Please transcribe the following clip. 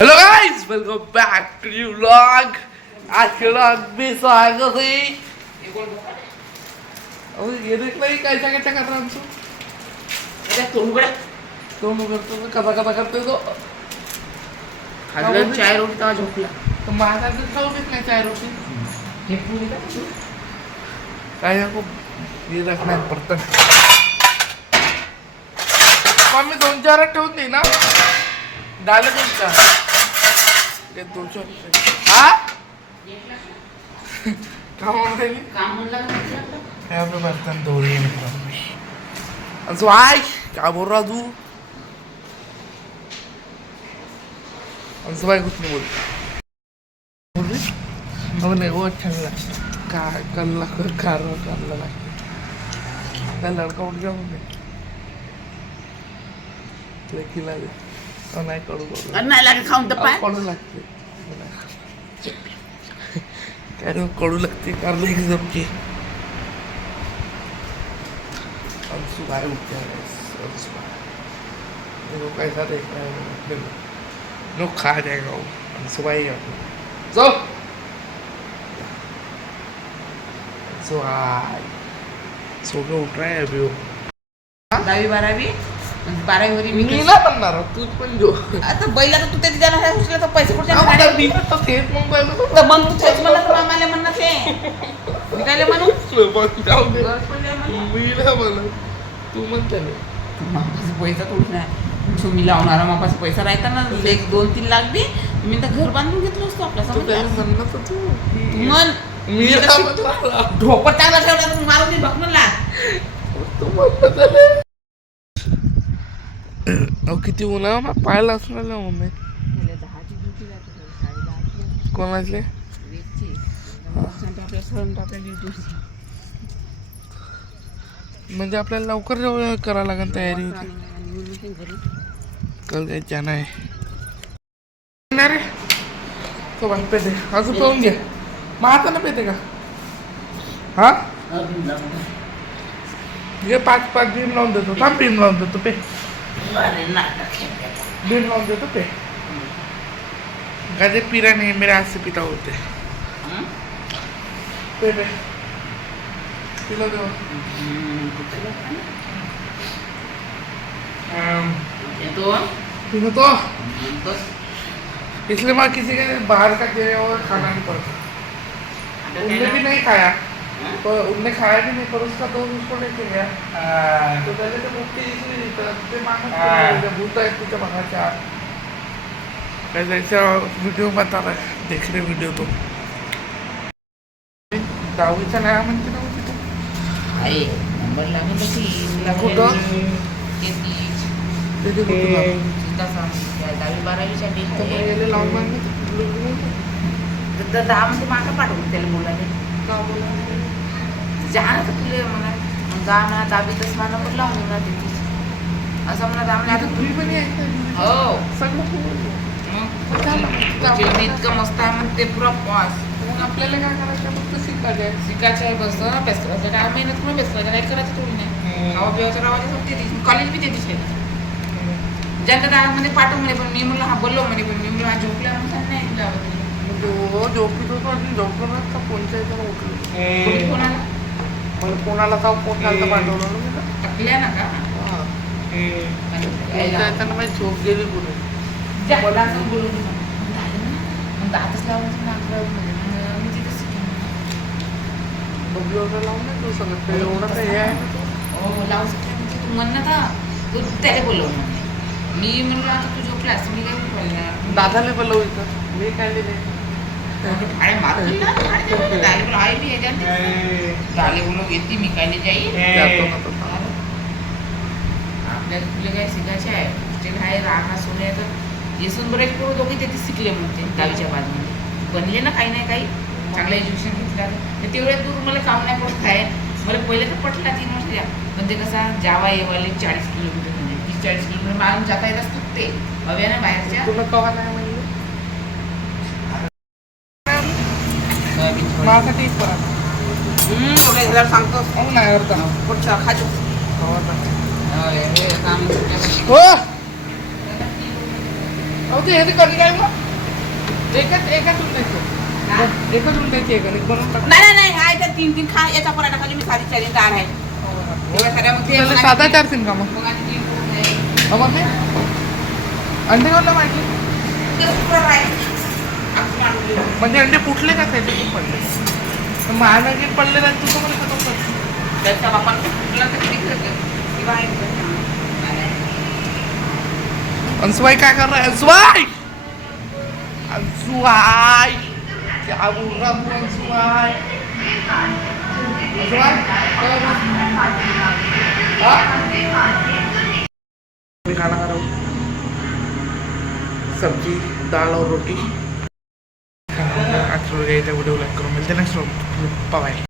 Hello guys, welcome back to new vlog. आज के vlog में स्वागत है। ये देख भाई कैसा कैसा कर रहा हमसे। अरे तुम करते हो कसा कसा करते हो खाल्लं चाय रोटी तेव्हा झोपला तो माझा खाऊ देत नाही चाय रोटी हे पुरी का काय नको ये रखना पडतं मी 2-4 ठेवून दे ना डाल का ते 2-4 हा काम राहिली काम म्हणलं यहाँ पे बर्तन धो रही है मेरी मम्मी। अंशु भाई क्या बोल रहा तू? अंशु भाई कुछ नहीं बोल रही। हमने वो अच्छा लगा कल लगा कल लड़का उठ गया मुझे लेकिन लगे और नहीं करूँ नाही लागे खाऊन तर पाय कडू लगते कह रहे हो कडू लगती कर ले एकदम की अंशु भाई उठ गया अंशु भाई देखो कैसा देख रहा है देखो लोग खा जाएगा वो अंशु भाई जो अंशु भाई सो के उठ रहा है अभी वो 10वी 12वी वरी मी ना बनणार तू पण जो आता बैला तर तू त्याची जाणार आहे उचला तर पैसे कुठे आता जाणार मी तर तेच मग पाहिलं तर मग तू तेच म्हणत मामाले म्हणत आहे मी कायले म्हणू जाऊ दे घर पडले म्हणू. मी ना मला तू म्हणते मापाचा पैसा थोडी नाही तुम्ही लावणारा मापाचा पैसा राहता ना 1-2-3 लाख बी मी तर घर बांधून घेतलं असतो आपला तू त्याला समजलं म्हणत तू मन मी ना म्हणला ढोपर चांगला ठेवला तर मारून मी भकमनला तू म्हणत अहो किती उन्हा मग पाहायला असणार ना मम्मी कोणाचे म्हणजे आपल्याला लवकर जवळ करावं लागेल तयारी होती कल काय जाना आहे रे तो बाई पेते अजून पाहून घ्या मग आता ना पेते का हा ये 5 दिन लावून देतो थांब पिन लावून देतो पे दिन लावून देतो पे गाजे पीरा नहीं मेरे हाथ से पीता होते पे पिला दो पीना तो इसलिए मैं किसी के बाहर का दे और खाना नहीं पड़ता उनने भी नहीं खाया तो उनने खाया भी नहीं पर उसका दोस्त उसको लेके गया तो पहले तो भूख इसलिए मांगा भूत है तुझे मांगा कैसे ऐसा वीडियो बता रहा है देख रहे वीडियो तो दहावीचा नाही म्हणते ना होती तू आहे नंबर लागून तशी कुठं? ते कुठं 10वी-12वीच्या डेट याला लावून मागणी तर 10 मध्ये मागं पाठवून त्याला बोलायला का बोला जा ना तर तुले म्हणा जा ना दाबीतच मला पण लावून देणार तिथे असं म्हणा आम्हाला आता तुम्ही पण यायचं हो सगळं मी इतकं मस्त आहे मग ते पुरा पॉस मग आपल्याला काय करायचं फक्त शिकायचं शिकायचं आहे बस अभ्यास करायचं काय मेहनत पण अभ्यास करायचं काय करायचं थोडी नाही गावा बिवाच्या रावाच्या सोबत कॉलेज बी देते ज्यांच्या दारामध्ये पाठव म्हणे पण मी म्हणलं हा बोललो म्हणे पण मी म्हणलं हा झोपला म्हणून नाही लावत हो झोपी तो अजून झोपणार का कोणत्या याच्यावर उठलं कोणाला मला कोणाला का कोणाला पाठवलं ना टाकल्या ना का त्याच्यानं माझी झोप गेली पुढे मला असं बोलून मग दातच लावायचं नाक मी तिथं शिकेन बघली वगैरे लावून नाही तू सगळं ते एवढं काय हे आहे ना तू हो लावू शकते म्हणजे तू म्हण ना तू त्याला बोलवून म्हणे मी म्हणलं आता तू झोपलास मी काय बोलणार दादाला बोलव इथं मी काय दिले भाडे मारतील ना दाले बोल आई बी दाले बोलव येते मी काय जाईल आपल्याला तुला काय शिकायचे आहे हॉस्टेल आहे राहणार सोने तर येसून बरेच पोरं दोघे तिथे शिकले म्हणते 10वीच्या बाजूने बनले ना काही नाही काही चांगलं एज्युकेशन घेतलं तेवढ्या दूर मला काम नाही पडत आहे मला पहिले तर पटला 3 वर्ष द्या पण ते कसा जावा येवाले 40 किलोमीटर म्हणजे 30-40 किलोमीटर मारून जाता येत असतात ते हव्या ना बाहेरच्या तुला कवा नाही म्हणलं माझ्यासाठी सांगतो नाही अर्थ पुढचा खाजू हो अहो ते हे कधी काय मग एकच उंड्याची आहे कणिक बनवून टाक. नाही आहे तर 3 खा. याचा पराठा खाली मी साधी चारी डाळ आहे एवढ्या साऱ्या मग ते त्याला साधा चारतील का मग? मग आणि 3 पोळी आहे. मग ते अंडे कोणला माहिती ते शुक्रवार आहे. आपण आणली. म्हणजे अंडे फुटले का त्याचे खूप पडले महानगीर पडले नाही तुझं पण खातो त्याच्या बापाला कुठला तर किती खर्च किंवा आहे अंशुबाई काय कर रहा है अंशुबाई अंशुबाई क्या बोल रहा तू अंशुबाई अंशुबाई मैं खाना खा रहा हूँ सब्जी दाल और रोटी आज वीडियो लाइक करो मिलते हैं नेक्स्ट बाय.